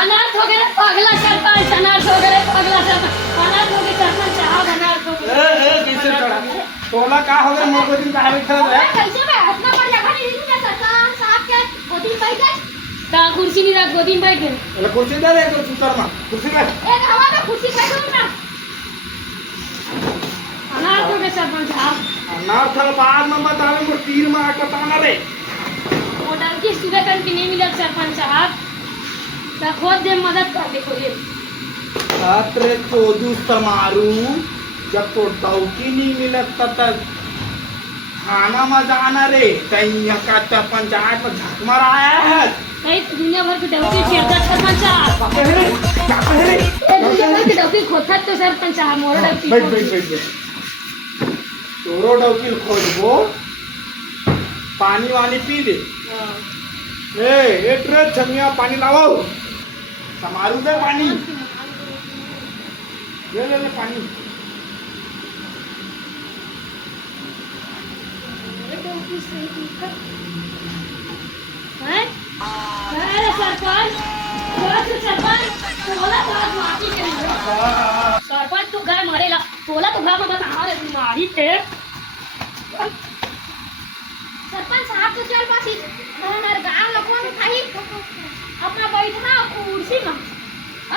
अनाथ हो गए पगला सरपंच, अनाथ हो गए पगला सरपंच, अनाथ हो गए सरपंच साहब, अनाथ हो गए। कैसे चढ़ा तोला का हो गए मोर गोदी में कहां बैठा है कैसे मैं अपना पर जगह नहीं दूंगा सरपंच साहब के गोदी में बैठ गए ता कुर्सी में रख गोदी में बैठ गए એટલે ખુરશી દે દે તો સુતર માં ખુરશી में एक हवा में कुर्सी बैठ दूं ना। अनाथ हो गए सरपंच साहब, अनाथ बाद में बतावे मोर तीर में कटाना रे वो डर की सुबह कर के नहीं मिला सरपंच साहब, ता खुद दे मदद कर दे कोई। रात्रे चोदू समारू जब तो डौकी नहीं मिलत तब खाना में जाना रे तैया का पंचायत में झक मार आया है कई दुनिया भर की डौकी खेलता सरपंच साहब, क्या कह रे दुनिया भर की डौकी खोता तो सरपंच साहब मोर डौकी बैठ बैठ बैठ बैठ तोरो डौकी खोजबो पानी वानी पी दे ए ट्रे छमिया पानी लाओ समारू दे पानी ले ले ले पानी हैं? अरे सरपंच, तोला तो आज माफी के लिए। सरपंच तू गाय मारेला, तोला तो गाय में बता हमारे मारी थे। सरपंच साहब तो चल पासी, हमारे गांव लोगों ने खाई अपना बैठना कुर्सी में।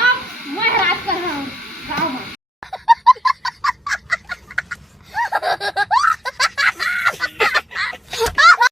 अब मैं राज कर रहा